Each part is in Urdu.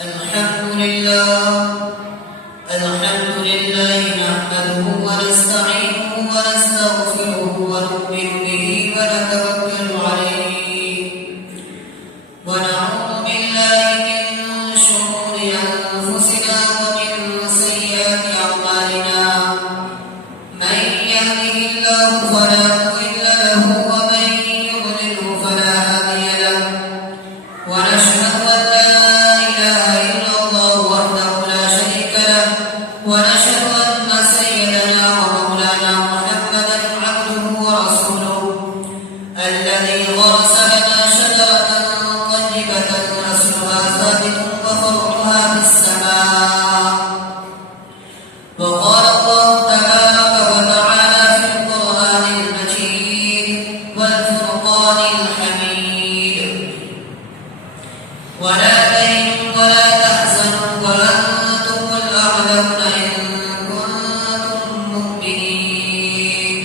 الحمد لله نحمده ونستعينه ونستغفره ونؤمن به ونتوكل عليه ونعوذ بالله من شرور أنفسنا ومن سيئات أعمالنا من يهده الله فلا مضل له ومن يضلله فلا هادي له ونشهد أن لا إله إلا الله وحده لا شريك له ونشهد أن سيدنا ومولانا محمدا عبده ورسوله الذي غرس لنا شجرة طيبة أصلها ثابت وفرعها في السماء وقال الله تبارك وتعالى في القرآن المجيد والفرقان الحميد ولا تهنوا ولا تحزنوا وأنتم الأعلون إن كنتم مؤمنين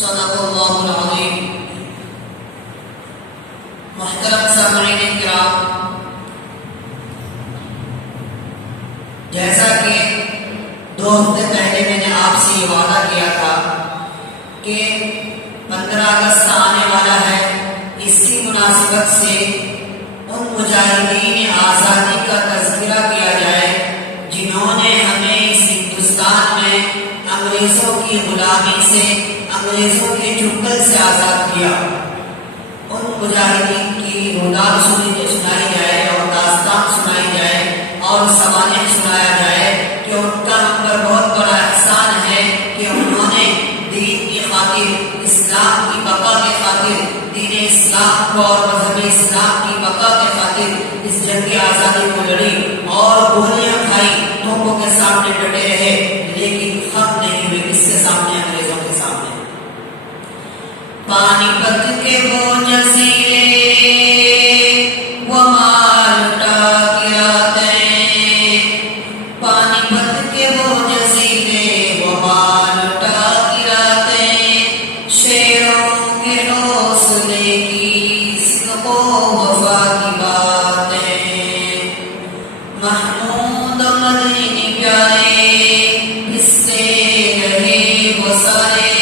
صدق الله العظيم. محترم سامعین کرام، جیسا کہ 2 ہفتے پہلے میں نے آپ سے یہ وعدہ کیا تھا کہ 15 اگست آنے والا ہے، اس کی مناسبت سے ان مجاہدین آزادی کا تذکرہ کیا جائے جنہوں نے ہمیں اس ہندوستان میں انگریزوں کی غلامی سے، انگریزوں کے چنگل سے آزاد کیا. ان مجاہدین کی روداد سنائی جائے اور داستان سنائی جائے اور سوانح سنایا جائے کہ ان کا ہم پر بہت بڑا احسان ہے کہ انہوں نے دین کی خاطر، اسلام کی بقا کے خاطر، دین اسلام کو اور مذہب اسلام کی بقا کے خاطر اس جنگ آزادی کو لڑی اور گولیاں کھائی، توپوں کے سامنے ڈٹے رہے، لیکن ختم نہیں ہوئے. کس کے سامنے؟ انگریزوں کے سامنے. پانی پت کے وہ جزیرے وہ مالٹا کی راتیں، پانی پت کے وہ جزیرے وہ مالٹا کی راتیں، شیروں کے حوصلے کی صدق و وفا کی باتیں، محمود مدنی پیارے حصے رہے وہ سارے،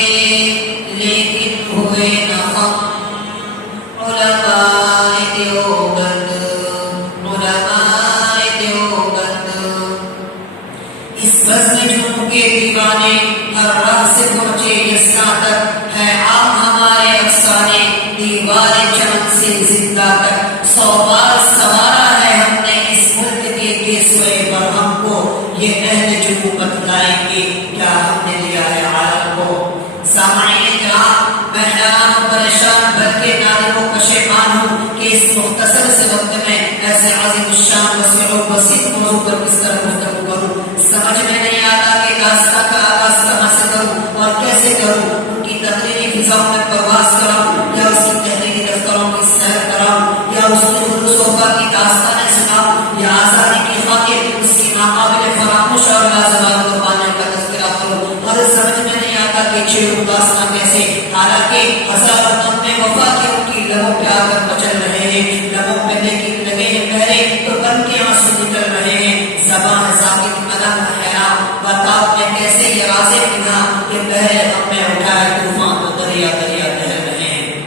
لیکن ہوئے نہ ہم علماء دیوبند، علماء دیوبند. اس بزم جھوم کے دیوانے ہر راہ سے پہنچے یسنا تک، ہے عام ہمارے افسانے دیوار چمن سے زندہ تک. 100 بار سوارا ہے ہم نے اس ملک کے کیسوے پر، ہم کو یہ اہل جنوب بتلائیں گے کیا ہم نے لیا ہے عالم کو. سامعین کرام، میں حیران و پریشان بلکہ نادم و پشیمان ہوں کہ اس مختصر سے وقت میں ایسے عظیم الشان وسیع و بسیط موضوع پر کس طرح گفتگو کروں. سمجھ میں نہیں آتا کہ داستان کا آغاز کہاں سے کروں اور کیسے کروں. ان کی تقریری فضاؤں میں پرواز کراؤں یا اس کی تحریری دفتروں کی سیر کراؤں یا اس کی خود صحبہ کی داستانیں سناؤں یا آزادی کی خاطر اس کی ناقابل فراموش اور لازوال قربانیوں کا تذکرہ کروں. اور سمجھ میں نہیں آتا کہ شعر و داستان کیسے، حالانکہ ہزاروں نغمے وفا کے ان کی لبوں پہ آ کر مچل رہے ہیں، لبوں پہ لیکن لگے ہیں پہرے تو بن کے آنسو نکل رہے ہیں. زبان ثابت قدم حیران، بتاؤ میں کیسے یہ راز بنا کہ پہرے ہم میں اٹھائے طوفان تو دریا دریا تیر رہے ہیں.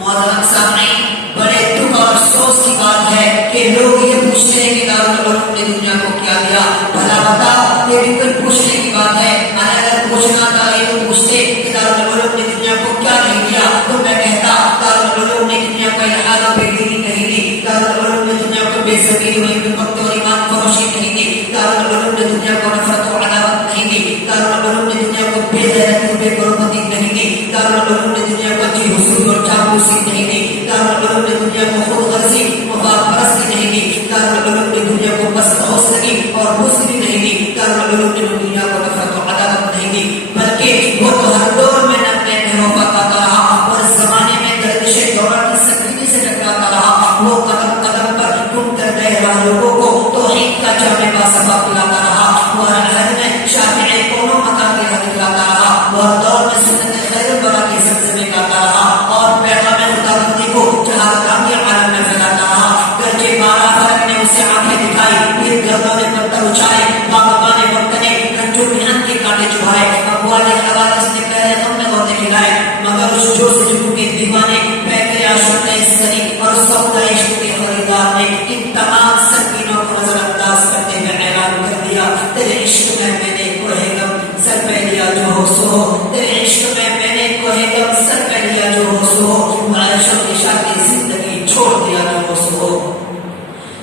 محترم سامعین، بڑے دکھ اور افسوس کی بات ہے کہ لوگ یہ پوچھتے ہیں کہ دارالعلوم نے دنیا کو کیا دیا. بھلا بتاؤ، یہ بالکل پوچھنے کی بات ہے. اگر پوچھنا تھا یہ تو پوچھتے کہ دارالعلوم نے دنیا کو کیا نہیں دیا، تو میں کہتا دارالعلوم نے دنیا کو الحاد و بے دینی نہیں دی، دارالعلوم نے دنیا کو بے زمین و علم فقط اور ایمان فروشی نہیں دی، دارالعلوم نے دنیا کو نفرت و عداوت نہیں دی، دارالعلوم نے دنیا کو بے غیرتی و بے غربتی نہیں دی، دارالعلوم نے دنیا کو جی حضور اور چاپلوسی نہیں دی، دارالعلوم نے دنیا کو خود غرضی مفاد پرستی نہیں دی، دارالعلوم نے دنیا کو پست حوصلگی اور بزدلی نہیں دی، دارالعلوم نے دنیا کو نفرت و عداوت نہیں دی، بلکہ وہ تو ہر دور میں نقل محبوبہ پاتا رہا اور اس زمانے میں گردش دوران کی سختی سے ٹکراتا رہا. وہ قدم قدم پر گم کر گئے رہا لوگوں کو توحید کا جامع باصفا پلاتا رہا. وہ ہر عہد میں شافع کونوں مکان کے حد دلاتا رہا. وہ ہر دور میں سنت خیر الورا کے زمزمے گاتا رہا اور پیغام خدا بندی کو جہاں کامی عالم میں پھیلاتا رہا. گرچہ 12 فرق نے سو، تیرے عشق میں نے کوہ غم سر کر لیا جو ہو سو، عائشہ و عشاء کی زندگی چھوڑ دیا جو ہو سو۔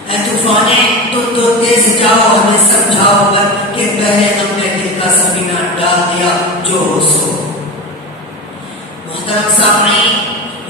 اے طوفانے تو تیز جاؤ ہمیں سمجھاؤ پر کہ پہلے ہم نے دل کا سفینہ ڈال دیا جو ہو سو۔ محترم سامعین،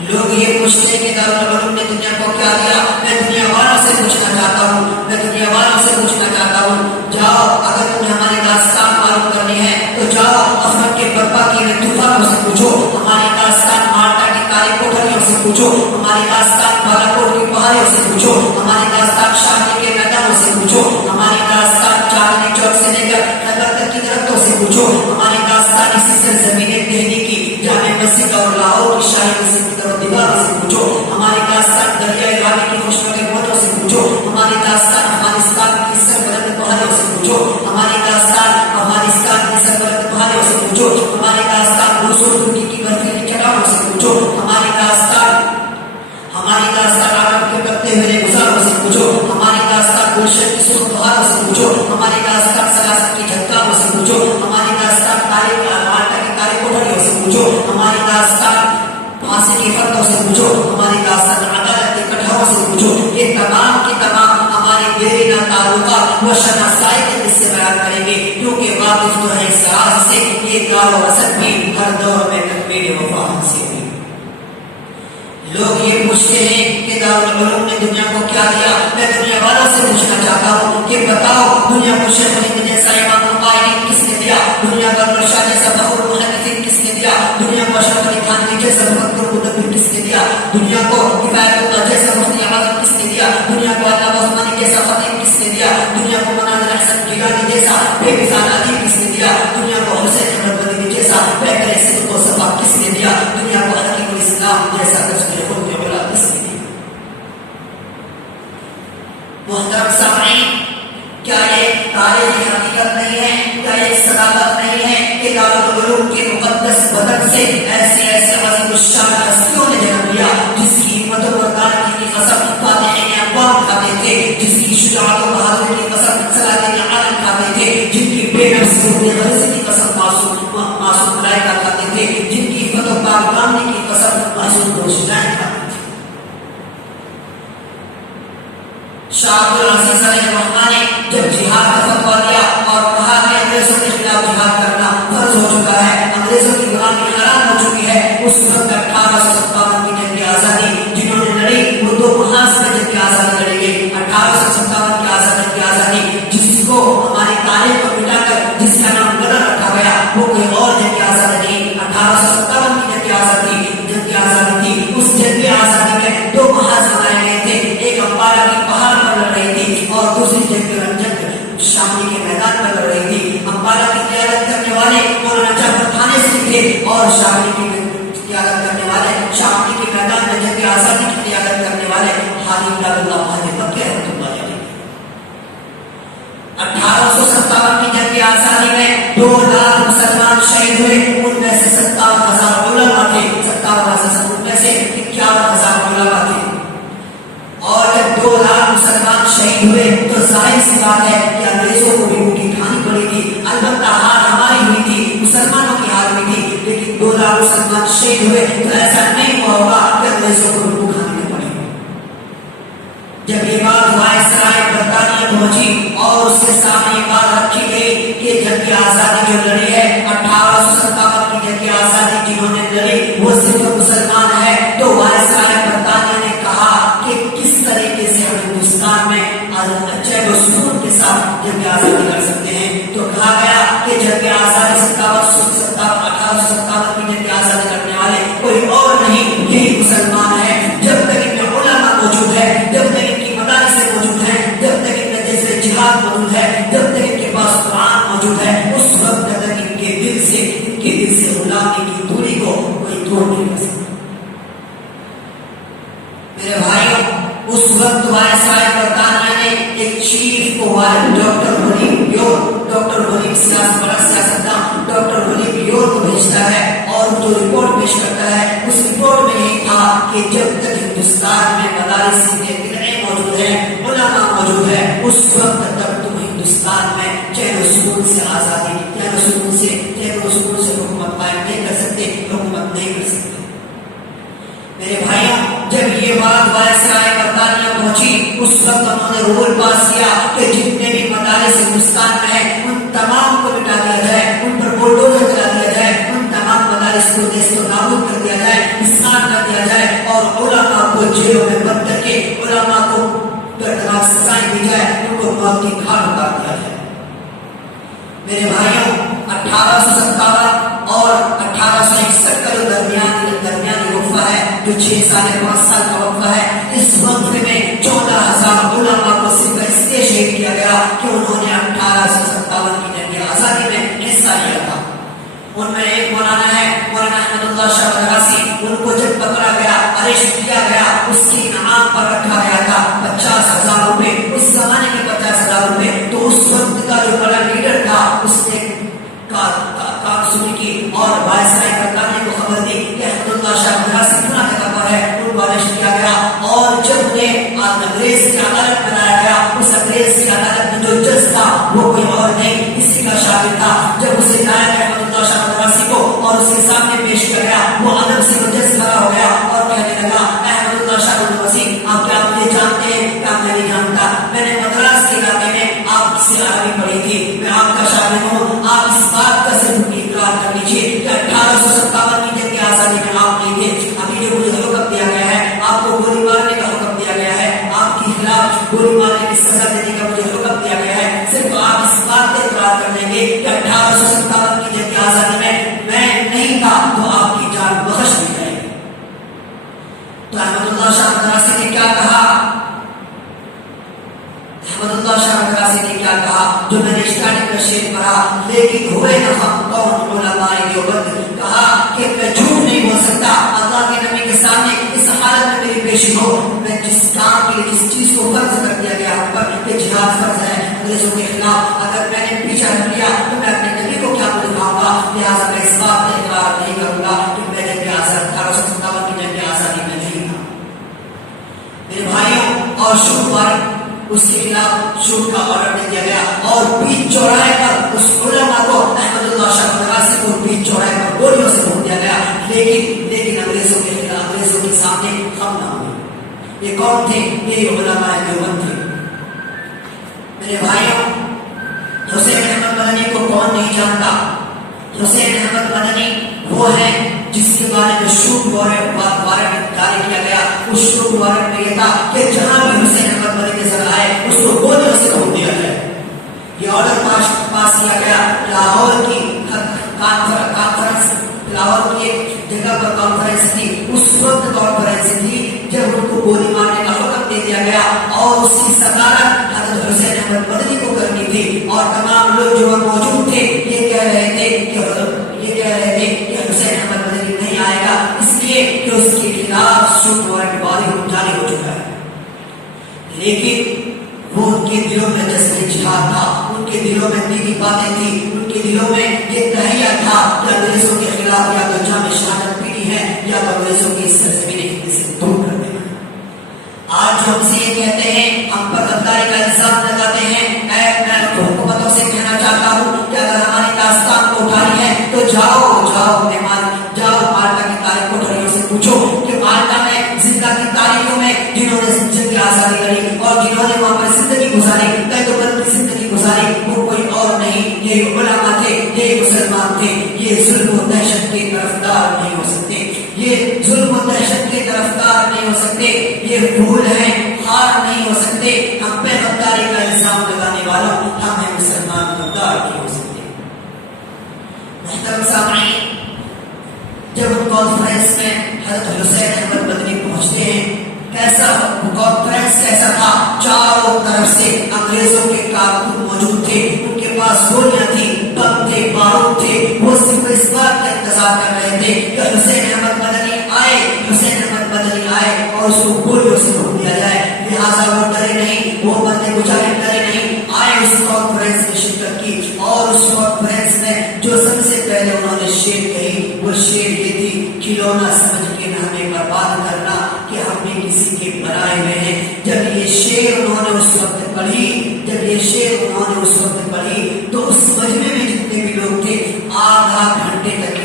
لوگ یہ پوچھتے ہیں کہ دارالعلوم نے دنیا کو کیا دیا؟ میں دنیا والوں سے پوچھنا چاہتا ہوں، میں دنیا والوں سے پوچھنا چاہتا ہوں، جاؤ اگر تمہیں ہماری داستان معلوم کرنی ہے تو جاؤ افراد کے برپا کیے طوفانوں سے پوچھو، ہماری داستان مالٹا کی کالی کوٹھریوں سے پوچھو، ہماری داستان بالاکوٹ کی پہاڑیوں سے پوچھو، ہماری داستان شادی کے میدانوں سے پوچھو، ہماری داستان چاندنی چوک سے لے کر خیبر تک کی درختوں سے پوچھو، ہماری داستان اسی سرزمین دہلی کی جامع مسجد اور لاہور کی شاہی مسجد کی طرف دیواروں سے پوچھو، ہماری داستان دریائے راوی کی خوشبو کے موجوں سے پوچھو، ہماری داستان افغانستان کی سربلند پہاڑیوں سے پوچھو، ہماری داستان افغانستان کی سربلند پہاڑیوں سے پوچھو، ہماری داستان روس اور ترکی کی برفیلی چٹانوں سے پوچھو، ہماری داستان عالم کے بڑھتے ہوئے گزاروں سے پوچھو، ہماری داستان گلشن کی سرخ بہاروں سے پوچھو، ہماری داستان سیاست کی جھٹکاروں سے پوچھو، ہماری داستان تاریخ مالٹا کی تاریخ کوٹھریوں سے پوچھو، ہماری داستان پھانسی کی فردوں سے پوچھو، ہماری داستان عدالت کے کٹہروں سے پوچھو۔ یہ تمام کی تمام ہماری دیرینہ تعلقات و شناسائی کے قصے بیان کریں گے، کیونکہ واقف تو ہے اس راز سے یہ دار و اصل بھی ہر دور میں تکمیل وفا سے ہوئی۔ لوگ یہ پوچھتے ہیں کہ دارالعلوم نے دنیا کو کیا دیا؟ میں دنیا والوں سے پوچھنا چاہتا ہوں کہ بتاؤ دنیا کو شیخ الہند جیسا امام القائمین کس نے دیا؟ دنیا کو انور شاہ جیسا فخر المحدثین کس نے دیا؟ دنیا کو اشرف علی تھانوی جیسا مفکر مدبر کس نے دیا؟ دنیا کو ہدایت اللہ جیسا مفتی اعظم کس نے دیا؟ دنیا کو علامہ عثمانی جیسا خطیب کس نے دیا؟ دنیا کو مناظر احسن گیلانی جیسا بے مثال ادیب کس نے دیا؟ دنیا کو حسین احمد مدنی جیسا بہتر صدق و صفا کس نے دیا؟ دنیا کو حکیم الاسلام جیسا تذکرہ خود کے بلا کس نے دیا؟ محترم سامعین، کیا یہ تاریخی حقیقت نہیں ہے؟ کیا یہ صداقت نہیں ہے کہ دارالعلوم کے مقدس وطن سے ایسے عظیم الشان ہستیوں نے جنم لیا جس کی ہمت و مردانگی کی قسم فاتحین اقوام کھاتے تھے، جس کی شجاعت و بہادری کی قسم سلاطین عالم کھاتے تھے، جن کی بے نفسی و بے غرضی کی قسم معصوم ملائکہ کھاتے تھے، جن کی عفت و پاکدامنی کی قسم معصوم روشنائیں کھاتے تھے۔ شاہ عبد العزیز علیہ الرحمٰن نے جب جہاد کا فتویٰ دیا اور کہا کہ انگریزوں کے خلاف جہاد کرنا فرض ہو چکا ہے، انگریزوں کی غلامی حرام ہو چکی ہے، اس وقت 1857 کی جنگ آزادی جنہوں نے لڑی وہ دو محاذ میں جنگ آزادی لڑی گئی۔ 1857 کی آزادی جس کو ہماری تاریخ کو مٹا کر جس کا نام غدر رکھا گیا وہ کوئی اور جنگ آزادی نہیں، 1857 کی جنگ آزادی تھی۔ اس جنگ آزادی میں دو محاذ بنائے گئے تھے، ایک امبالہ کی پہاڑ پر لڑ رہی تھی اور دوسری جنگ شاملی کے میدان پر لڑ رہی تھی۔ امبالہ کی قیادت کرنے والے مولانا جعفر تھانوی تھے اور شاملی کی قیادت کرنے والے شاملی کے میدان میں جنگ آزادی کی قیادت کرنے والے حاجی امداد اللہ مہدی مکی رحمۃ اللہ علیہ۔ 1857 کی جنگ آزادی میں 2 لاکھ مسلمان شہید ہوئے، ان میں سے 57,000 علماء تھے، 57,000 ان میں سے 51,000 علماء تھے۔ اور جب 2 لاکھ مسلمان شہید ہوئے تو ظاہر سی بات ہے کہ انگریزوں کو بھی روٹی کھانی پڑی تھی، البتہ ہار ہماری ہوئی تھی، مسلمانوں کی ہار ہوئی تھی، لیکن 2 لاکھ مسلمان شہید ہوئے تو ایسا نہیں ہوا ہوگا کہ انگریزوں کو روٹی کھانی نہ پڑی۔ جب یہ بات وائسرائے برطانیہ پہنچی اور اس کے سامنے یہ بات رکھی گئی کہ جنگ آزادی جو لڑی ہے 1857 کی جنگ آزادی جنہوں نے لڑی وہ صرف مسلمان ہے، تو وائسرائے برطانیہ نے کہا کہ کس طریقے سے ہم ہندوستان میں چین و سکون کے ساتھ جنگ آزادی کر سکتے ہیں۔ تو کہا گیا کہ جنگ آزادی 1857 کی جنگ آزادی کرنے والے کوئی اور نہیں، یہی مسلمان ہے۔ جب تک ان میں علماء موجود ہے، جب تک ان کی مدارس موجود ہیں، جب تک ان میں جیسے جہاد موجود ہے، جب تک ان کے پاس قرآن موجود ہے، اس وقت تک ان کے دل سے غلامی کی دوری کو کوئی توڑ نہیں کر سکتا۔ میرے بھائیوں، اس وقت وائسرائے برطانیہ نے ایک چیف کو ڈاکٹر ولیم سیاستدان ڈاکٹر ولیم یور کو بھیجتا ہے اور جو رپورٹ پیش کرتا ہے اس رپورٹ میں یہی تھا کہ جب تک ہندوستان میں مدارس کے فرقے موجود ہیں، علماء موجود ہے، اس وقت تک تم ہندوستان میں چین و سکون سے آزادی، چین و سکون سے وسیع اس وقت انہوں نے رول پاس کیا کہ جتنے بھی مدارس ہندوستان میں ہیں ان تمام کو مٹا دیا جائے، ان پر بلڈوزر چلا دیا جائے، ان تمام مدارس کو نیست و نابود کر دیا جائے، اسکان کر دیا جائے، اور علماء کو جیلوں میں بند کر کے علماء کو دردناک سزائیں دی جائے، ان کو موت کی گھاٹ اتار دیا جائے۔ میرے بھائیوں، 1857 اور 1861 کا جو درمیانی وقفہ ہے، جو 6 سال 5 سال کا وقفہ ہے، اس وقفے میں 14,000 علماء کو صرف اس لیے شہید کیا گیا کہ انہوں نے 1857 کی جنگ آزادی میں حصہ لیا تھا۔ ان میں ایک مولانا ہے، مولانا احمد اللہ شاہ مدرسی، ان کو جب پکڑا گیا، اریسٹ کیا گیا، اس کی انعام پر رکھا گیا تھا 50,000 روپے، اس زمانے کے 50,000 روپے۔ تو اس وقت کا جو بڑا لیڈر تھا اس نے کام سنی کی اور وائسرائے برطانیہ کو خبر دی کہ احمد اللہ شاہ مدرسی گناہ جگہ پر ہے، ان کو اریسٹ کیا گیا، اور جب انہیں انگریز کی عدالت بنایا گیا، اس انگریز کی عدالت میں جو جج تھا وہ کوئی اور نہیں، اسی کا شاگرد تھا۔ جب اسے لایا گیا احمد اللہ شاہ مدرسی کو اور اس کے سامنے پیش کیا گیا، وہ ادب سے مجلس کھڑا ہو گیا اور کہنے لگا، احمد اللہ شاہ مدرسی، آپ کیا مجھے جانتے ہیں؟ کیا میں نہیں جانتا؟ میں نے مدراس کے علاقے میں آپ سے عربی پڑھی تھی، میں آپ کا شاگرد ہوں۔ آپ اس بات کا صرف اقرار کر لیجیے کہ 1857 کی جنگ آزادی میں آپ نہیں تھے۔ ابھی جو مجھے حکم دیا گیا ہے، آپ کو گولی مارنے کا حکم دیا گیا ہے، آپ کے خلاف گولی مارنے کی سزا دینے کا مجھے حکم دیا گیا ہے، صرف آپ اس بات کا اقرار کر لیں گے کہ 1857 کی جنگ آزادی میں نہیں تھا تو آپ کی جان بخش دی جائے گی۔ تو احمد اللہ شاہ مدرسی نے کیا کہا؟ احمد اللہ شاہ مدرسی نے کیا کہا؟ جو میں نے اسٹارٹنگ کا شعر پڑھا، لیکن ہوئے نہ ہم کون علماء دیوبند، کہا کہ میں جھوٹ نہیں بول سکتا، اللہ کے نبی کے سامنے اس حالت میں میری پیشی ہو، میں جس کام کے لیے جس چیز کو فرض کر دیا گیا ہم پر کہ جہاد فرض ہے انگریزوں کے خلاف، اگر میں نے پیچھا ہٹ لیا تو میں اپنے نبی کو کیا دکھاؤں گا؟ لہٰذا میں اس بات کا اقرار نہیں کروں گا کہ میں جنگ آزاد 1857 کی جنگ آزادی میں نہیں تھا۔ میرے بھائیوں، اور شکر اس کے خلاف شوٹ کا آرڈر دے دیا گیا، اور بیچ چوراہے پر اس علماء کو احمد اللہ شاہ مدرسی کو بیچ چوراہے پر گولیوں سے بھون دیا گیا، لیکن انگریزوں کے خلاف، انگریزوں کے سامنے ہم نہ ہوئے۔ یہ کون تھے؟ یہ علماء دیوبند تھے۔ میرے بھائیوں، حسین احمد مدنی کو کون نہیں جانتا؟ حسین احمد مدنی وہ ہے جس کے بارے میں شوٹ وارنٹ جاری کیا گیا۔ اس شوٹ وارنٹ میں یہ تھا کہ جہاں بھی حسین احمد مدنی نظر آئے اس کو گولیوں سے بھون دیا جائے۔ یہ آرڈر پاس کیا گیا لاہور کی کانفرنس، لاہور کی ایک جگہ پر کانفرنس تھی، اس وقت کانفرنس تھی جب ان کو گولی مارنے کا حکم دے دیا گیا، اور اس کی صدارت حضرت حسین احمد مدنی کو کرنی تھی، اور تمام لوگ جو موجود تھے یہ کہہ رہے تھے کہ حسین احمد مدنی نہیں آئے گا، اس لیے کہ اس کے خلاف شوٹ وارنٹ جاری ہو چکا ہے۔ لیکن وہ ان کے دلوں میں جذبہ جہاد تھا، ان کے دلوں میں دینی باتیں تھی، ان کے دلوں میں یہ تہیہ تھا کہ انگریزوں کے خلاف یا تو جام شہادت پینی ہے یا تو انگریزوں کی سرزمین سے دور کر دینا۔ آج جو ہم سے یہ کہتے ہیں، ہم پر غداری کا الزام لگاتے ہیں، میں حکومتوں سے کہنا چاہتا ہوں کہ اگر ہماری داستان کو اٹھانی ہے تو جاؤ مالٹا کی تاریخ کو ٹھڑیوں سے پوچھو کہ مالٹا میں زندہ کی تاریخوں میں جنہوں نے جنگ آزادی لڑی اور جنہوں نے وہاں پر زندگی گزاری، قیدوبند کی زندگی گزاری، وہ کوئی اور نہیں، یہ علماء تھے، یہ مسلمان تھے۔ یہ ظلم و دہشت کے طرفدار نہیں ہو سکتے، یہ ظلم و دہشت کے طرفدار نہیں ہو سکتے، یہ پھول ہیں، ہار نہیں ہو سکتے۔ ہم پہ غداری کا الزام لگانے والوں، ہمیں مسلمان غدار نہیں ہو سکتے۔ محترم سامعین، جب کانفرنس میں حضرت حسین احمد مدنی پہنچتے ہیں، کانفرنس کیسا تھا؟ چاروں طرف سے انگریزوں کے کارکن موجود تھے، ان کے پاس گولیاں تھی، بم تھے، بارود تھے، وہ صرف اس بات کا انتظار کر رہے تھے کہ حسین احمد مدنی آئے اور اس کو گولیوں سے روک دیا جائے۔ لہٰذا وہ ڈرے نہیں، وہ بندے مجاہد ڈرے نہیں، آئے اس کانفرنس میں شرکت کی، اور اس کانفرنس میں جو سب سے پہلے انہوں نے شعر کہی، وہ شعر یہ تھی، کھلونا سمجھ کے نہ ہمیں برباد کرنا کہ ہم بھی کسی کے بنائے ہوئے ہیں۔ جب یہ شعر انہوں نے اس وقت پڑھی تو اس مجمع میں جتنے بھی لوگ تھے آدھا گھنٹے تک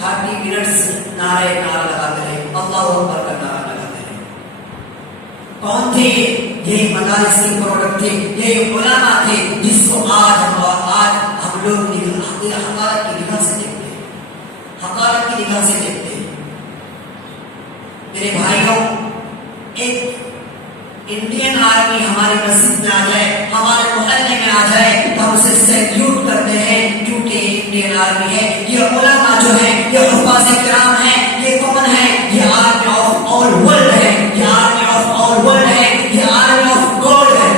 30 منٹس نعرہ لگاتے رہے، اللہ اکبر کا نعرہ لگاتے رہے۔ کون تھے؟ یہی مدارس کے پروڈکٹ تھے، یہی علماء تھے جس کو آج ہم لوگ حقارت کی نگاہ سے دیکھتے ہیں، حقارت کی نگاہ سے دیکھتے ہیں۔ میرے بھائیوں، ایک انڈین آرمی ہماری مسجد میں آ جائے، ہمارے محلے میں آ جائے تو ہم اسے سیلیوٹ کرتے ہیں، کیونکہ یہ انڈین آرمی ہے۔ یہ علماء جو ہیں، یہ حفاظ کرام ہیں، یہ کون ہے؟ یہ آرمی آف آل ورلڈ ہے، یہ آرمی آف آل ورلڈ ہے، یہ آرمی آف گاڈ ہے۔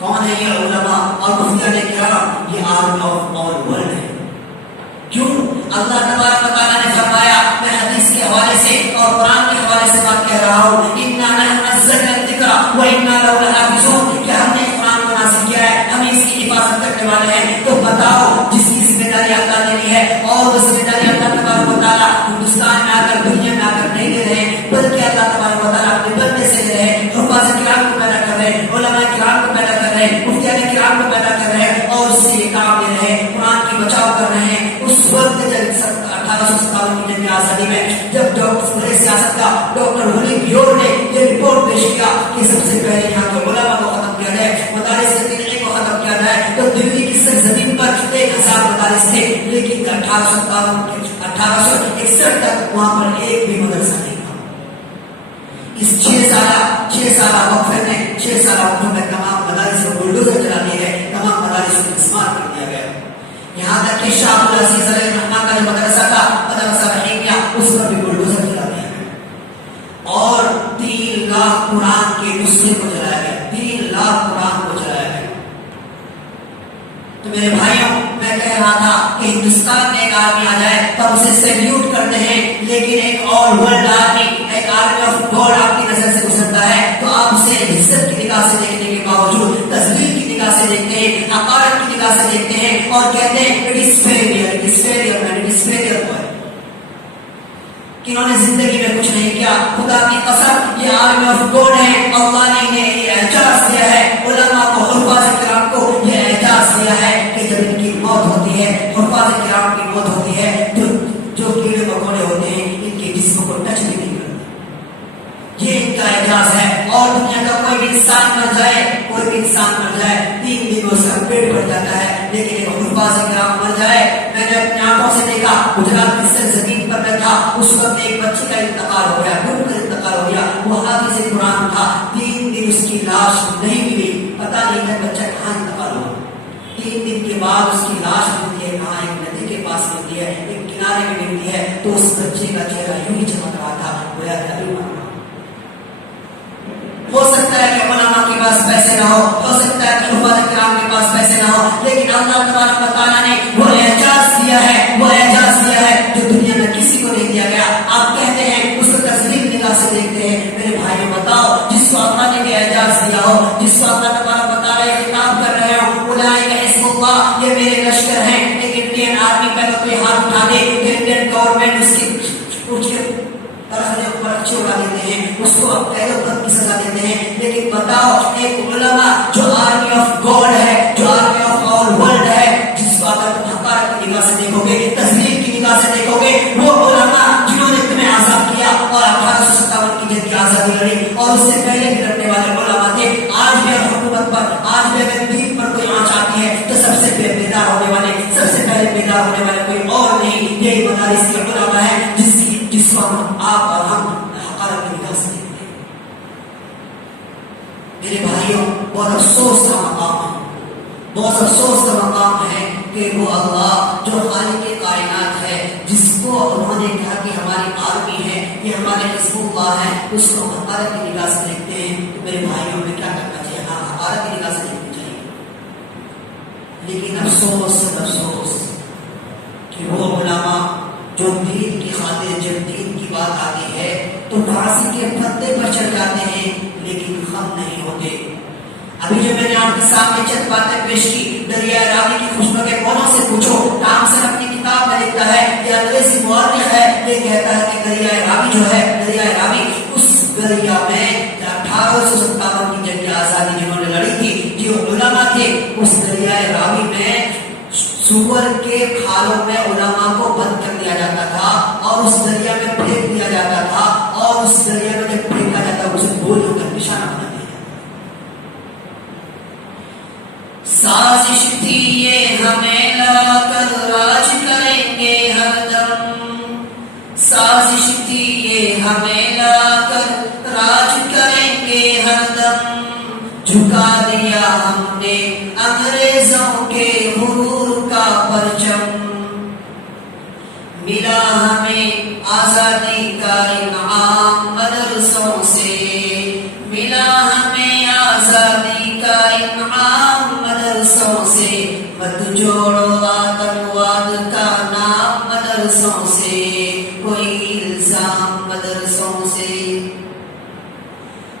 کون ہے یہ علماء اور مفتیان کرام؟ یہ آرمی آف آل ورلڈ ہے۔ کیوں؟ اللہ تبارک و تعالیٰ نے فرمایا، میں حدیث کے حوالے سے اور قرآن کے حوالے سے بات کہہ رہا ہوں، اِنَّا نَحْنُ نَزَّلْنَا الذِّكْرَ وَإِنَّا لَهُ لَحَافِظُونَ، کہ ہم نے قرآن کو نازل کیا ہے، ہم اس کی حفاظت کرنے والے ہیں۔ تو بتاؤ، جس کی ذمہ داری اللہ نے لی ہے، اور وہ ذمہ داری اللہ تبارک و تعالیٰ ہندوستان میں آ کر، دنیا میں آ کر نہیں دے رہے ہیں، بلکہ اللہ تبارک و تعالیٰ اپنے بندے سے دے رہے ہیں۔ حفاظ کرام کو پیدا کر رہے ہیں، علماء کرام کو پیدا کر رہے ہیں، مفتیان کرام کو پیدا کر رہے ہیں، اور اس سے یہ کام دے رہے ہیں، قرآن کی بچاؤ کر رہے ہیں۔ اس وقت جب 1857 کی جنگ آزادی میں جب ڈاکٹر سیاست کا ڈاکٹر ہولی بیور نے یہ رپورٹ پیش کیا کہ سب سے پہلے یہاں کے علماء کو ختم کیا جائے، مدارس دینی کو ختم کیا جائے، تو دلی کی سرزمین پر 1000 مدارس تھے، لیکن 1861 تک وہاں پر ایک بھی مدرسہ نہیں تھا۔ اس 6 سالہ وقفے میں 6 سالہ وقفے میں تمام مدارس کو بلڈوزر چلا دیے گئے، تمام مدارس کو مسمار کر دیا گیا۔ یہاں تک کہ شاہ عبدالعزیز علیہ الرحمٰن کا جو مدرسہ تھا، مدرسہ رحیمیہ، اس پر بھی بلڈوزر چلا دیا گیا، اور 3 لاکھ قرآن کے نسخے کو جلایا گیا، 3 لاکھ قرآن کو جلایا گیا۔ تو میرے بھائیوں، میں کہہ رہا تھا کہ ہندوستان میں ایک آرمی آ جائے تو ہم اسے سیلیوٹ کرتے ہیں، لیکن ایک اور ورلڈ آرمی، ایک آرمی آف گاڈ آپ کی نظر سے گزرتا ہے تو آپ اسے عزت کی نگاہ سے دیکھنے کے باوجود تذلیل کی نگاہ سے دیکھتے ہیں، حقارت کی نگاہ سے دیکھتے ہیں، اور کہتے ہیں it is failure, it is failure man, it is failure boy, کہ انہوں نے زندگی میں کچھ نہیں کیا۔ خدا کی قسم، یہ آرمی آف گاڈ ہے، اللہ نے انہیں یہ اعزاز دیا ہے، علماء کو، حفاظ کرام کو یہ اعزاز دیا ہے کہ جب ان کی موت ہوتی ہے، حفاظ کرام کی موت ہوتی ہے، تو جو کیڑے مکوڑے ہوتے ہیں ان کے جسم کو ٹچ بھی نہیں کرتے، یہ ان کا اعزاز ہے۔ اور دنیا کا کوئی بھی انسان مر جائے، کوئی بھی انسان مر جائے، 3 دنوں سے پیٹ بھر جاتا ہے، لیکن ایک حفاظ کرام مر جائے، میں نے اپنے آنکھوں سے دیکھا، گجرات کی سرزمین پر میں تھا، اس وقت ایک بچی کا انتقال ہو گیا، ڈوب کر انتقال ہو گیا، وہ حافظ قرآن تھا، 3 دن اس کی لاش نہیں ملی، پتہ نہیں تھا بچہ کہاں انتقال ہوا۔ 3 دن کے بعد اس کی لاش ملتی ہے، کہاں؟ ایک ندی کے پاس ملتی ہے، ایک کنارے میں ملتی ہے، تو اس بچے کا چہرہ یوں ہی چمک رہا تھا، گویا کہ ابھی مر رہا۔ ہو سکتا ہے کہ علماء کے پاس پیسے نہ ہو سکتا ہے کہ حفاظ کرام کے پاس پیسے نہ ہو، لیکن اللہ تبارک و تعالیٰ نے وہ اعزاز دیا ہے، وہ اعزاز دیا ہے جو دنیا میں کسی کو نہیں دیا گیا۔ آپ کہتے ہیں اس کو تذلیل نگاہ سے دیکھتے ہیں، میرے بھائی بتاؤ، جس کو اللہ نے اعزاز دیا ہو، جس کو اللہ تبارک و تعالیٰ خطاب کر رہے ہو، اولئک حزب اللہ، یہ میرے لشکر ہیں، ایک انڈین آرمی پہلے تو ہاتھ اٹھا دے کہ انڈین گورنمنٹ اس کی اچھے اڑا دیتے ہیں، اس کو اب قید و قتل کی سزا دیتے ہیں، لیکن بتاؤ ایک علماء جو آرمی آف گاڈ ہے، جو آرمی آف آل ورلڈ ہے، جس کو اگر تم حقارت کی نگاہ سے دیکھو گے، تذلیل کی نگاہ سے دیکھو گے، وہ علماء جنہوں نے تمہیں آزاد کیا اور 1857 کی جنگ کی آزادی لڑی، اور اس سے پہلے بھی لڑنے والے علماء تھے، آج بھی حکومت پر، آج بھی اگر دین پر کوئی آنچ آتی ہے تو سب سے پہلے بیدار ہونے والے، سب سے پہلے بیدار ہونے والے کوئی اور نہیں، یہی مدارس کے علماء ہیں، جس کو آپ اور ہم حقارت کی نگاہ سے دیکھتے ہیں۔ میرے بھائیوں، بہت افسوس کا مقام ہے، بہت افسوس کا مقام ہے کہ وہ اللہ جو خالق کائنات ہے، جس کو انہوں نے کہا کہ ہماری آرمی ہے، یہ ہمارے حزب اللہ ہے، اس کو حقارت کی نگاہ سے دیکھتے ہیں۔ تو میرے بھائیوں میں کیا کرنا چاہیے؟ ہاں، حقارت کی نگاہ سے دیکھنی چاہیے، لیکن افسوس کہ وہ علماء جو دین کی خاطر جب دین کی بات آتی ہے تو پھانسی کے پھندے پر چڑھ جاتے ہیں، لیکن خم نہیں ہوتے۔ ابھی جو میں نے آپ کے سامنے چند باتیں پیش کی، دریائے راوی کی خوشبو کے کونوں سے پوچھو، ٹامسن اپنی کتاب میں لکھتا ہے، یہ انگریزی مورخ ہے، یہ کہتا ہے کہ دریائے راوی جو ہے، دریائے راوی، اس دریا میں 1857 کی جنگ آزادی جنہوں نے لڑی تھی، جو علماء تھے، اس دریائے راوی میں سور کے کھالوں میں علماء کو بند کر دیا جاتا تھا، اور اس دریا میں پھینک دیا جاتا تھا، اور اس دریا میں جب پھینکا جاتا اسے گول ہو کر نشانہ بنا دیا جاتا۔ سازش تھی یہ ہمیں لا کر راج کریں گے ہر دم، سازش تھی یہ ہمیں لا کر راج کریں گے ہر دم، جھکا دیا ہم نے انگریزوں کے غرور کا پرچم، ملا ہمیں آزادی کا انعام مدرسوں سے، ملا ہمیں آزادی کا انعام مدرسوں سے، مت جوڑو آتنواد کا نام مدرسوں سے، کوئی الزام مدرسوں سے۔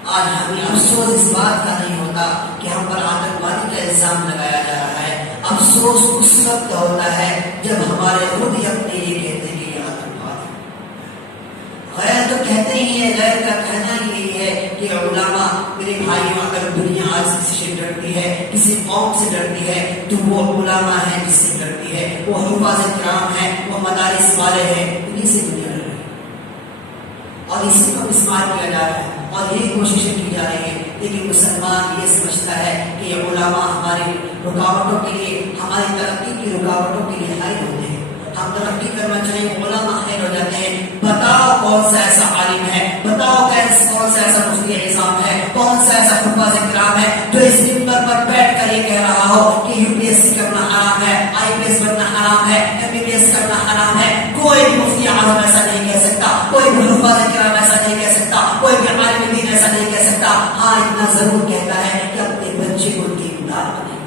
آج ہمیں افسوس اس بات کا نہیں ہوتا کہ ہم پر آتنکوادی کا الزام لگایا جا رہا ہے، افسوس اس وقت ہوتا ہے جب ہمارے خود ہی اپنے یہ کہتے ہیں کہ یہ آتنکواد ہے۔ غیر تو کہتے ہی ہے، غیر کا کہنا یہی ہے کہ علماء میرے بھائیوں، اگر دنیا آج کسی سے ڈرتی ہے، کسی قوم سے ڈرتی ہے، تو وہ علماء ہیں جس سے ڈرتی ہے، وہ حفاظ کرام ہیں، وہ مدارس والے ہیں، انہیں سے دنیا ڈر رہی ہے اور اسی کو استعمال کیا جا رہا ہے اور یہی کوششیں کی جا رہی ہیں۔ لیکن مسلمان یہ سمجھتا ہے کہ یہ علماء ہماری رکاوٹوں کے لیے، ہماری ترقی کی رکاوٹوں کے لیے حائل ہوتے ہیں۔ ہم ترقی کرنا چاہیں، علماء حائل ہو جاتے ہیں۔ بتاؤ کون سا ایسا عالم ہے، بتاؤ کون سا ایسا مفتی نظام ہے، کون سا ایسا حفاظ کرام ہے جو اس منبر پر بیٹھ کر یہ کہہ رہا ہو کہ یو پی ایس سی کرنا حرام ہے، آئی پی ایس بننا حرام ہے، ایم بی بی ایس کرنا حرام ہے۔ کوئی بھی مفتی عالم ایسا نہیں کہہ سکتا، کوئی بھی حفاظ کرام ایسا نہیں کہہ سکتا، کوئی بھی عالم دین ایسا نہیں کہہ سکتا۔ ہاں اتنا ضرور کہتا ہے کہ اپنے بچے کو ان کی امداد بنے۔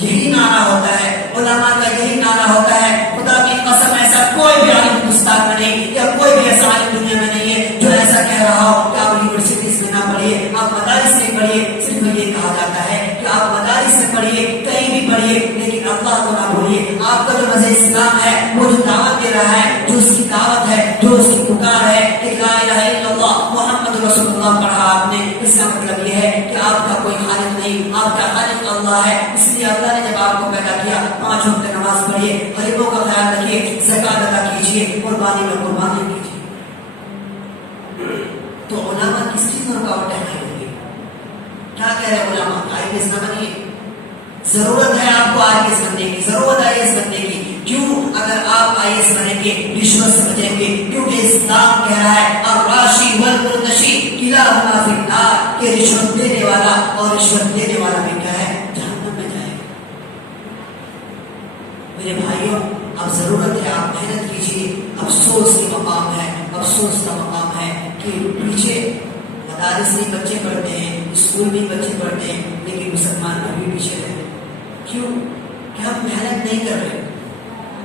یہی نعرہ ہوتا ہے علماء کا، یہی نعرہ ہوتا ہے۔ خدا کی قسم ایسا کوئی بھی عالم ہندوستان میں نہیں یا کوئی بھی ایسا عالم دنیا میں نہیں ہے جو ایسا کہہ رہا ہو کہ آپ یونیورسٹیز میں نہ پڑھیے، آپ مدارس میں پڑھیے۔ صرف یہ کہا جاتا ہے کہ آپ مدارس میں پڑھیے، کہیں بھی پڑھیے، لیکن اللہ کو نہ بھولیے۔ آپ کا جو مذہب اسلام ہے، وہ جو دعوت دے رہا ہے، جو اس کی دعوت ہے، جو اس کی پکار ہے کہ لا الہ الا اللہ محمد رسول اللہ پڑھا آپ نے، اس کا مطلب یہ ہے کہ آپ کا کوئی خالق نہیں، آپ کا خالق اللہ ہے۔ اس لیے اللہ نے جب آپ کو پیدا کیا، 5 وقت نماز پڑھیے، غریبوں کا خیال رکھیے، زکات ادا کیجیے، قربانی میں قربانی کیجیے۔ تو علماء کس چیز میں رکاوٹ ہے؟ کیا کہہ رہے علماء؟ آئی پی ایس نہ بنیے۔ ضرورت ہے آپ کو آئی پی ایس بننے کی، ضرورت ہے آئی ایس بننے کی۔ کیوں؟ اگر آپ آئی ایس بنیں گے، رشوت سے بچیں گے، کیونکہ اسلام کہہ رہا ہے الراشی والمرتشی کلاہما فی النار، کہ رشوت دینے والا اور رشوت دینے والا بھی کیا ہے؟ جہنم میں جائے گا۔ میرے بھائیوں، اب ضرورت ہے آپ محنت کیجیے۔ افسوس کی مقام ہے، افسوس کا مقام ہے کہ پیچھے مدارس میں بچے پڑھتے ہیں، اسکول میں بچے پڑھتے ہیں، لیکن مسلمان ابھی پیچھے رہے۔ کیوں؟ کہ ہم محنت نہیں کر رہے،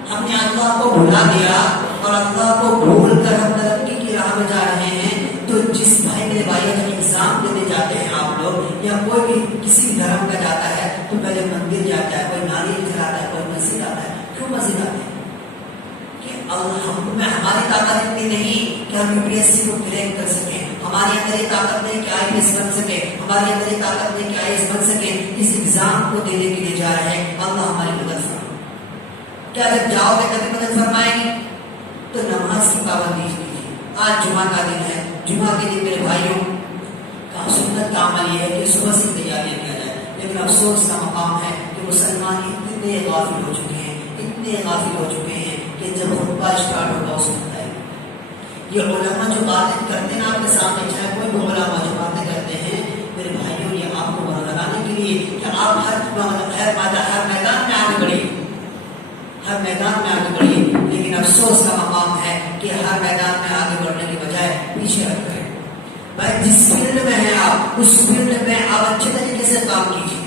ہم نے اللہ کو بھلا دیا اور اللہ کو بھول کر ہم ترقی کی راہ میں جا رہے ہیں۔ تو جس بھائی میرے بھائی جب ایگزام دینے جاتے ہیں آپ لوگ، یا کوئی بھی کسی دھرم کا جاتا ہے تو پہلے مندر جاتا ہے، کوئی ناریل چڑھاتا ہے، کوئی مسجد آتا ہے۔ کیوں مسجد آتے ہیں؟ کہ ہم میں ہماری طاقت اتنی نہیں کہ ہم یو پی ایس سی کو کریک کر سکیں، ہماری اندر یہ طاقت نہیں کہ آئی پی ایس بن سکے، ہماری اندر یہ طاقت نہیں کہ آئی ایس بن سکے۔ اس ایگزام کو دینے کے لیے جا رہے ہیں، اللہ ہماری مدد فرمائے۔ کیا جب جاؤ گے کبھی مدد فرمائیں گے؟ تو نماز کی پابندی کیجیے۔ آج جمعہ کا دن ہے، جمعہ کے دن میرے بھائیوں کا سنت کا عمل یہ ہے کہ صبح سے تیاریاں کیا جائے، لیکن افسوس کا مقام ہے کہ مسلمان اتنے غافل ہو چکے ہیں، اتنے غافل ہو چکے ہیں کہ جب خطبہ اسٹارٹ ہوگا اس وقت ہے۔ یہ علماء جو باتیں کرتے ہیں آپ کے سامنے، چاہے کوئی بھی علماء جو باتیں کرتے ہیں، میرے بھائیوں یہ آپ کو لگانے کے لیے کہ آپ ہر میدان میں آگے بڑھیے، ہر میدان میں آگے بڑھیے۔ لیکن افسوس کا مقام ہے کہ ہر میدان میں آگے بڑھنے کے بجائے پیچھے ہٹ گئے۔ بھائی جس فیلڈ میں ہیں آپ، اس فیلڈ میں آپ اچھے طریقے سے کام کیجیے۔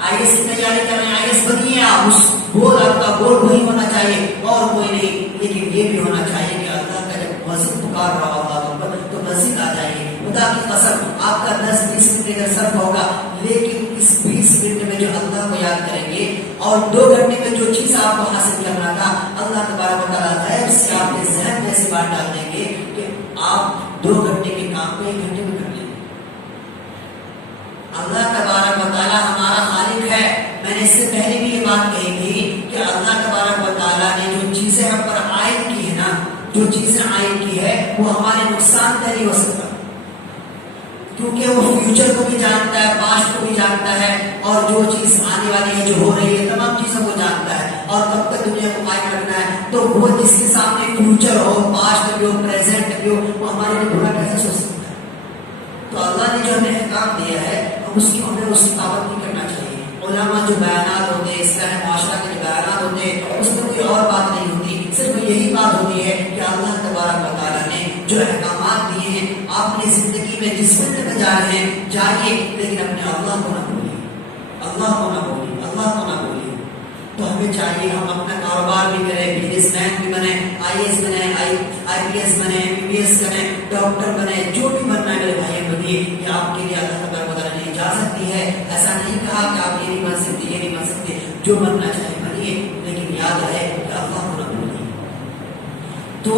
آئی ایس کی تیاری کر رہے ہیں، آئی ایس بنیے آپ، اس گول آپ کا گول وہی ہونا چاہیے اور کوئی نہیں۔ لیکن یہ بھی ہونا چاہیے کہ اللہ کا جب مسجد پکار رہا ہوگا تو مسجد آ جائیے۔ خدا کی قسم آپ کا 10-20 منٹ اگر صرف ہوگا، لیکن اس 20 منٹ میں جو اللہ کو یاد کریں گے اور 2 گھنٹے میں جو چیز آپ کو حاصل کرنا تھا، اللہ تبارک و تعالیٰ غیب سے آپ کے ذہن میں ایسی بات ڈال دیں گے کہ آپ 2 گھنٹے کے کام کو 1 گھنٹے میں کر لیں گے۔ اللہ تبارک و تعالیٰ ہمارا خالق ہے۔ میں نے اس سے پہلے بھی یہ بات کہی تھی کہ اللہ تبارک و تعالیٰ نے جو چیزیں ہم پر عائد کی ہے نا، جو چیزیں عائد کی ہے وہ ہمارے نقصان دہ نہیں ہو سکتا، کیونکہ وہ فیوچر کو بھی جانتا ہے، پاسٹ کو بھی جانتا ہے اور جو چیز آنے والی ہے جو ہو رہی ہے تمام چیزوں کو جانتا ہے اور کب تک دنیا کو قائم رکھنا ہے. تو وہ جس کے سامنے فیوچر ہو پاسٹ بھی ہو پریزنٹ بھی ہو وہ ہمارے لیے برا کیسے سوچ سکتا ہے؟ تو اللہ نے جو ہمیں احکام دیا ہے ہمیں اس کی پابندی کرنا چاہیے. علماء جو بیانات ہوتے ہیں اصلاح معاشرہ کے جو بیانات ہوتے ہیں اس میں کوئی اور بات نہیں ہوتی, صرف یہی بات ہوتی ہے کہ اللہ تبارک و تعالیٰ نے جو احکامات دیے ہیں آپ اپنی زندگی میں جس فیلڈ میں جا رہے ہیں جائیے لیکن اپنے اللہ کو نہ بھولیے, اللہ کو نہ بھولیے, اللہ کو نہ بھولیے. تو ہمیں چاہیے ہم اپنا کاروبار بھی کریں, بزنس مین بھی بنیں, آئی ایس بنیں, آئی پی ایس بنیں, ایم بی بی ایس کریں, ڈاکٹر بنیں, جو بھی بننا ہے میرے بھائی بنیے. یہ آپ کے لیے اللہ تبارک و تعالیٰ نے اجازت دی ہے. ایسا نہیں کہا کہ آپ یہ نہیں بن سکتے, یہ نہیں بن سکتے, جو بننا چاہے بنیے لیکن یاد رہے کہ اللہ کو نہ بھولیے. تو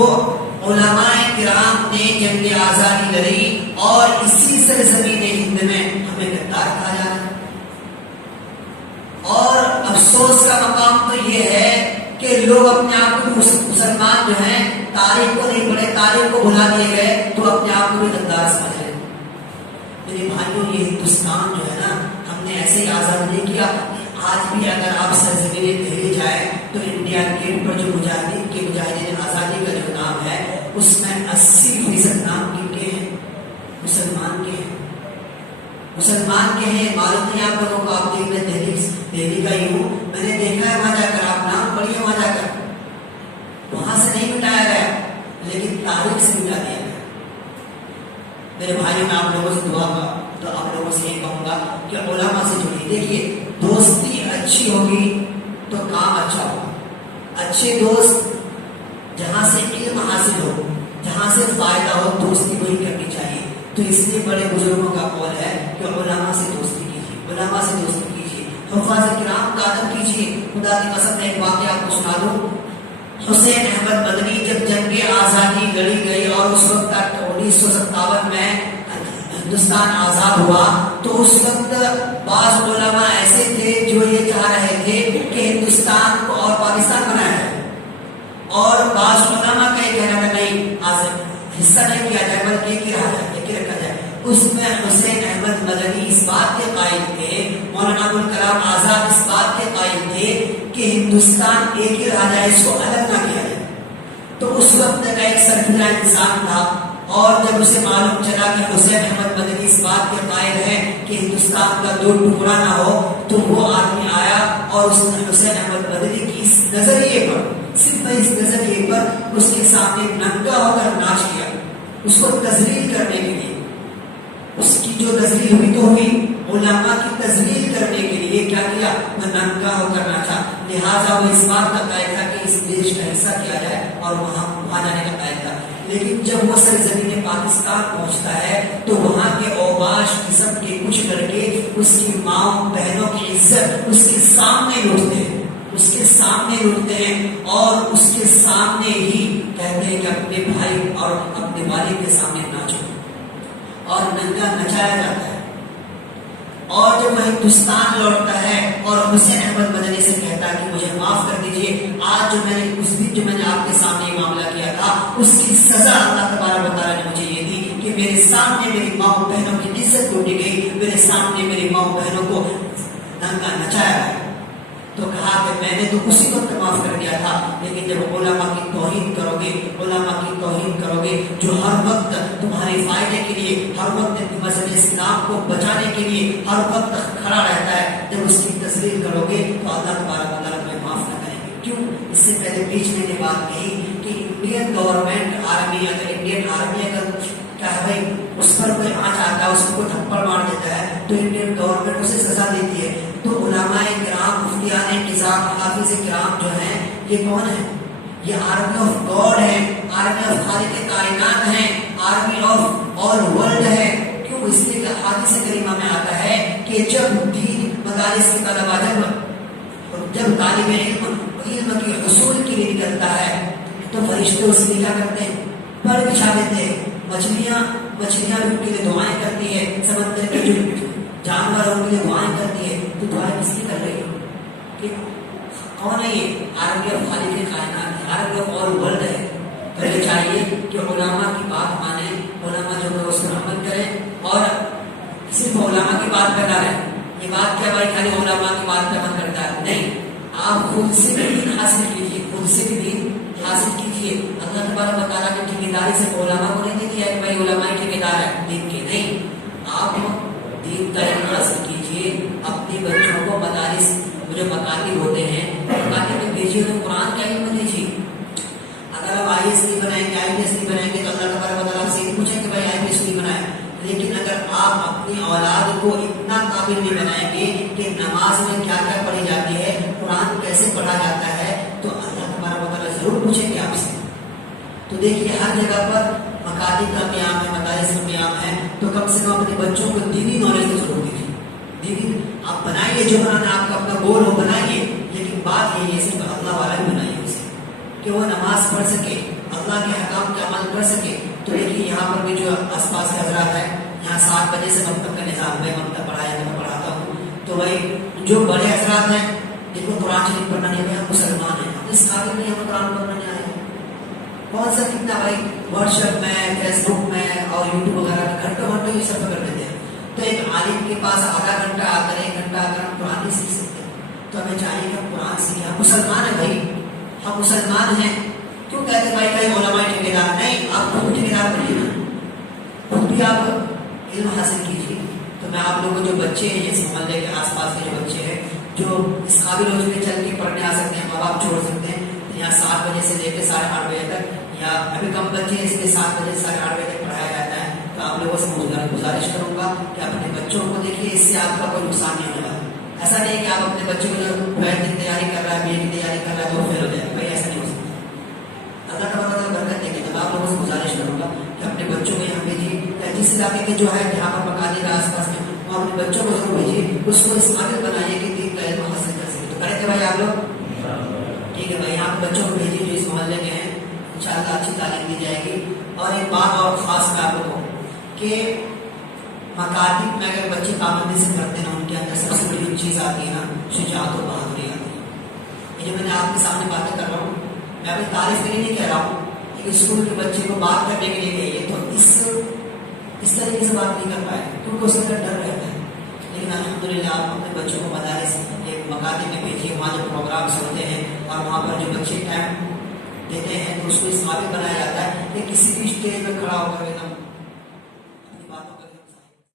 علماء کرام نے جنگ آزادی لڑی اور اسی سرزمین ہند میں ہمیں غدار کہا جاتا ہے. اور افسوس کا مقام تو یہ ہے کہ لوگ اپنے آپ کو مسلمان جو ہیں تاریخ کو نہیں پڑھے, تاریخ کو بھلا دیے گئے تو اپنے آپ کو بھی غدار سمجھ رہے. میرے بھائیوں یہ ہندوستان جو ہے نا ہم نے ایسے ہی آزاد نہیں کیا. آج بھی اگر آپ سرزمین دہلی جائیں تو انڈیا گیٹ پر جو مجاہدین آزادی کا جو نام ہے اس میں 80% نام کن کے ہیں؟ مسلمان کے ہیں, مسلمان کے ہیں. معلوم نہیں آپ لوگوں کو, آپ دیکھ میں دہلی کا ہی ہوں, میں نے دیکھا ہے وہاں جا کر, آپ نام پڑھیے وہاں جا کر, وہاں سے نہیں مٹایا گیا لیکن تاریخ سے مٹا دیا گیا. میرے بھائی میں آپ لوگوں سے دعا کا تو آپ لوگوں سے یہ کہوں گا کہ علماء سے جڑیے. دیکھیے دوستی اچھی ہوگی تو کام اچھا ہوگا. اچھے دوست جہاں سے علم حاصل ہو, جہاں سے فائدہ ہو, دوستی وہی کرنی چاہیے. تو اس لیے بڑے بزرگوں کا قول ہے کہ علماء سے دوستی کیجیے, علماء سے دوستی کیجیے, حفاظ کرام کا ادب کیجیے. خدا کی قسم ایک واقعہ آپ کو سنا دوں. حسین احمد مدنی جب جنگ آزادی لڑی گئی اور اس وقت 1957 میں ہندوستان آزاد ہوا تو اس وقت بعض علماء ایسے تھے جو یہ چاہ رہے تھے کہ ہندوستان کو اور پاکستان بنایا جائے, اور بعض علماء کا یہ کہنا تھا نہیں حصہ نہیں کیا جائے بلکہ ایک ہی رہا جائے, ایک ہی رکھا جائے. اس میں حسین احمد مدنی اس بات کے قائل تھے, مولانا ابوالکلام آزاد اس بات کے قائل تھے کہ ہندوستان ایک ہی رہا جائے, اس کو الگ نہ کیا جائے. تو اس وقت کا ایک سرکردہ انسان تھا اور جب اسے معلوم چلا کہ حسین احمد مدنی اس بات کے قائل ہے کہ ہندوستان کا 2 ٹکڑا نہ ہو, تو وہ آدمی آیا اور اس نے حسین احمد مدنی کی اس نظریے پر, صرف اس نظریے پر اس کے سامنے ننگا ہو کر ناچ کیا, اس کو تذلیل کرنے کے لیے. اس کی جو تذلیل ہوئی تو ہوئی, علماء کی تذلیل کرنے کے لیے کیا کیا, وہ ننگا ہو کر ناچا. لہٰذا وہ اس بات کا قائل تھا کہ اس دیش کا حصہ کیا جائے اور وہاں جانے کا قائل تھا. لیکن جب وہ سرزمین پاکستان پہنچتا ہے تو وہاں کے اوباش قسم کے کچھ لڑکے اس کی ماں بہنوں کی عزت اس کے سامنے لوٹتے ہیں, اس کے سامنے لوٹتے ہیں اور اس کے سامنے ہی کہتے ہیں کہ اپنے بھائی اور اپنے والد کے سامنے ناچو, اور ننگا نچایا جاتا ہے. اور جب وہ ہندوستان لوٹتا ہے اور حسین احمد مدنی سے کہتا ہے کہ مجھے معاف کر دیجیے, آج جو میں نے اس دن جو میں نے آپ کے سامنے یہ معاملہ کیا تھا اس کی سزا اللہ تبارک و تعالیٰ نے مجھے یہ دی کہ میرے سامنے میری ماں بہنوں کی عزت لوٹی گئی, میرے سامنے میری ماں بہنوں کو ننگا نچایا گیا. تو کہا کہ میں نے تو اسی وقت معاف کر دیا تھا, لیکن جب علماء کی توہین کرو گے, علماء کی توہین کرو گے جو ہر وقت تمہارے فائدے کے لیے, ہر وقت مذہب اسلام کو بچانے کے لیے ہر وقت کھڑا رہتا ہے, جب اس کی تذلیل کرو گے تو اللہ تبارک و تعالیٰ تمہیں معاف نہ کریں گے. کیوں؟ اس سے پہلے بیچ میں نے بات کہی کہ انڈین گورنمنٹ آرمی, اگر انڈین آرمی اگر کیا ہے بھائی اس پر کوئی آنچ آتا ہے, اس کو کوئی تھپڑ مار دیتا ہے تو انڈین گورنمنٹ اسے سزا دیتی ہے. تو علماء کرام, مفتیان نظام, حافظ کرام جو ہیں یہ کون ہے؟ یہ آرمی آف گاڈ ہے, آرمی آف خالق کائنات ہیں, آرمی آف آل ورلڈ ہے. کیوں؟ اس لیے کہ حدیث کریمہ میں آتا ہے کہ جب دین مدارس کی طلبہ جب طالب علم کے حصول کے لیے نکلتا ہے تو فرشتے اس لیے کیا کرتے ہیں, پر بچھا دیتے ہیں. مچھلیاں ان کے لیے دعائیں کرتی ہے, سمندر کے جو جانور ان کے لیے دعائیں کرتی ہے. تو دعائیں کس کی کر رہی ہے؟ کہ کون ہے یہ؟ آرمی آف خالق کائنات ہے, آرمی آف آل ورلڈ ہے. تو یہ چاہیے کہ علماء کی بات مانیں, علماء جو ہے اس پر عمل کریں اور صرف علماء کی بات پہ نہ رہیں. یہ بات کیا بھائی خالی علماء کی بات پہ عمل کرتا ہے؟ نہیں، آپ خود سے بھی دین حاصل کیجیے، خود سے بھی دین حاصل کیجیے۔ اللہ تبارک و تعالیٰ کی ٹھیکیداری سے علماء کو نہیں دے دیا کہ بھائی علماء ٹھیکیدار ہے دین کے، نہیں، آپ دین کا علم حاصل کیجیے، اپنے بچوں کو مدارس جو مکاتب ہوتے ہیں مکاتب میں بھیجیے، تو قرآن کا علم دیجیے۔ اگر آپ آئی ایس نہیں بنائیں گے، آئی پی ایس نہیں بنائیں گے تو اللہ تبارک و تعالیٰ سے پوچھیں کہ بھائی آئی پی ایس نہیں بنائیں، لیکن اگر آپ اپنی اولاد کو اتنا قابل نہیں بنائیں گے کہ نماز میں کیا کیا پڑھی جاتی ہے، قرآن کیسے پڑھا جاتا ہے، تو اللہ تبارک و تعالیٰ ضرور پوچھیں گے آپ سے۔ تو دیکھیے ہر جگہ پر مکاتب کا قیام ہے، مدارس کا قیام ہے، تو کم سے کم اپنے بچوں کو دینی نالج تو ضرور دیجیے۔ دینی آپ بنائیے، جو بنانا آپ کا اپنا گول ہو بنائیے، لیکن بات یہی ہے صرف اللہ والا بھی بنائیے اسے کہ وہ نماز پڑھ سکے، اللہ کے حکام کا عمل کر سکے۔ تو دیکھیے یہاں پر بھی جو آس پاس کے حضرات ہیں، یہاں 7 بجے سے مکتب کا نظام ہے، مکتب پڑھایا میں پڑھاتا ہوں، تو بھائی جو بڑے حضرات ہیں جن کو قرآن شریف پڑھنا نہیں ہے، ہم مسلمان ہیں، ہم اس قابل نہیں، ہمیں قرآن پڑھنا نہیں آئے، بہت سا کتنا بھائی واٹس ایپ میں، فیس بک میں اور یوٹیوب وغیرہ میں گھنٹوں گھنٹوں یہ سب کر دیتے ہیں۔ تو ایک عالم کے پاس آدھا گھنٹہ آ کر 1 گھنٹہ آ کر ہم قرآن نہیں سیکھ سکتے، تو ہمیں چاہیے کہ ہم قرآن سیکھیں۔ ہم مسلمان ہیں بھائی، ہم مسلمان ہیں، کیوں کہتے ہیں بھائی کئی علماء ٹھیکیدار؟ نہیں، آپ خود ٹھیکیدار بنیے نا، خود بھی آپ علم حاصل کیجیے۔ تو میں آپ لوگوں جو بچے ہیں، اس محلے کے آس پاس کے جو بچے ہیں جو اس قابل ہو چکے چل کے پڑھنے آ سکتے ہیں، ماں باپ چھوڑ سکتے ہیں، یہاں 7 بجے سے لے کے 8:30 بجے تک، یا ابھی کم بچے ہیں اس لیے 7 بجے سے 8:30 بجے تک پڑھایا جاتا ہے۔ تو آپ لوگوں سے گزارش کروں گا کہ اپنے بچوں کو دیکھیے، اس سے آپ کا کوئی نقصان نہیں ہونے والا۔ ایسا نہیں کہ آپ اپنے بچے کو جو ٹویلتھ کی تیاری کر رہا ہے، بی اے کی تیاری کر رہا ہے تو فیل ہو جائے، بھائی ایسا نہیں ہو سکتا۔ اللہ تعالیٰ برکت دیں گے۔ تو آپ لوگوں سے گزارش کروں گا کہ اپنے بچوں کو یہاں بھیجیے، جس علاقے کے جو ہے جہاں پر مکاتب آس پاس میں، وہ اپنے بچوں کو ضرور بھیجیے، اس کو اس قابل بنائیے کہ دین کا علم حاصل کر سکے۔ تو کریں گے بھائی آپ لوگ؟ ٹھیک ہے بھائی، یہاں پہ بچوں کو بھیجیے جو اس محلے کے ہیں، انشاءاللہ اچھی تعلیم دی جائے گی۔ اور ایک بات اور خاص میں آپ لوگوں کو کہ مکاتب میں اگر بچے پابندی سے پڑھتے ہیں، ان کے اندر سب سے بڑی چیز آتی ہے نا، شجاعت و بہادری آتی ہے۔ یہ جو میں نے آپ کے سامنے باتیں کر رہا ہوں، میں اپنی تعریف کے لیے نہیں کہہ رہا ہوں، ایک اسکول کے بچے کو بات کرنے کے لیے کہیے تو اس طریقے سے بات نہیں کر پائے کیونکہ اس کا ڈر رہتا ہے۔ لیکن الحمدللہ آپ اپنے بچوں کو مدارس ایک مکاتب میں بھیجیے، وہاں جو پروگرامس ہوتے ہیں اور وہاں پر جو بچے ٹائم دیتے ہیں تو اس کو اس قابل بنایا جاتا ہے کہ کسی بھی اسٹیج میں کھڑا ہو کر ایک دم